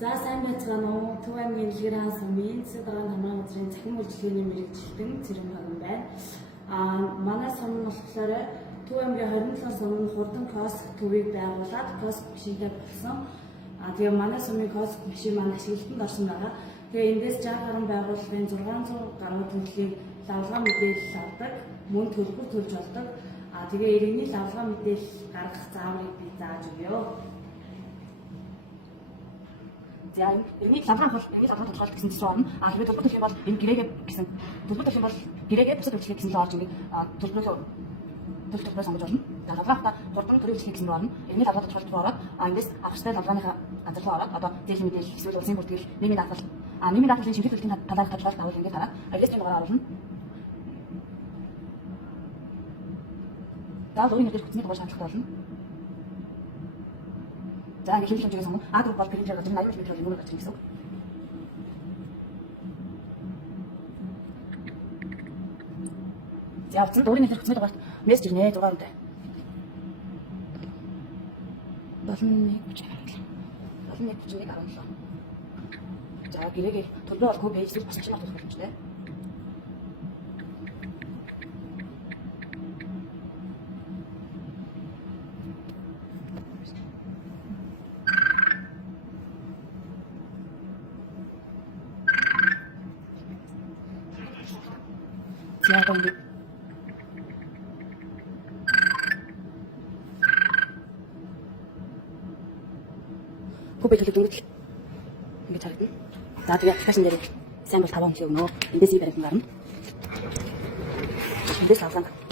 За сайн байцгаана уу? Төв аймгийн Илгэр хаан сумын Цэцэг дагаан хамгаалалт газрын цахим үйлчлэгээний мэргэжилтэн Цэрэм Баган байна. Манай сум нь болохоор Төв аймгийн 27 сумын хурдан коск төвийг байгуулад коск машинтай болсон. Тэгээ манай сумын коск машин маань ашиглалтанд орсон байгаа. Тэгээ эндээс 60 гаруй байгууллагын 600 гаруй төрлийн лавлгаа мэдээлэл авдаг, мөн төлбөр төлж болдог. Тэгээ иргэний лавлгаа мэдээлэл гаргах зааврыг би зааж өгье. За энэ лавлгаа тодорхойлт гэсэн зүйл орно. Хэрвээ төлбөр төлөх юм бол энэ гэрээгээ гэсэн төлбөр төлөх юм бол гэрээгээ бусад үйлчлэг гэсэн зүйл орж ингээд төлбөрөө сонгож болно. Лавлгаахта хурдан төрийн үйлчлэг гэсэн орно. Иргэний лавлгаа тодорхойлт ороод эндээс авахчтай лавлгааныхаа газарлаа ороод одоо зээл мэдээлэл эсвэл улсын бүртгэл нийгмийн даатгал нийгмийн даатгалын шимтгэл төлөвийн талаарх тодорхойлт авал ингээд хараад эндээс энэ дугаараа оруулна. За өөрийн нэрээр хүчний дугаар шаардлагатай болно. За ингээд хэмжээ хэмжээгээс хамаа А4 бол периметр газрын 80 мм юм уу гэж хэлсэн. За утсан өөрийн нэрээр хүчний дугаарт мессеж ирнэ 6 үнэтэй. Болно 1.17. За гэрээгээ төлбөр олгүй пэйжлэр бас чимээ тусах боломжтой. За гомби. Купе төлөв дөнгөж ингэж харагдана. За тэгээ аппликейшн дээр сайн бол 5 онцгой өгнө. Эндээс и баримт гарна. Эндээс авсан.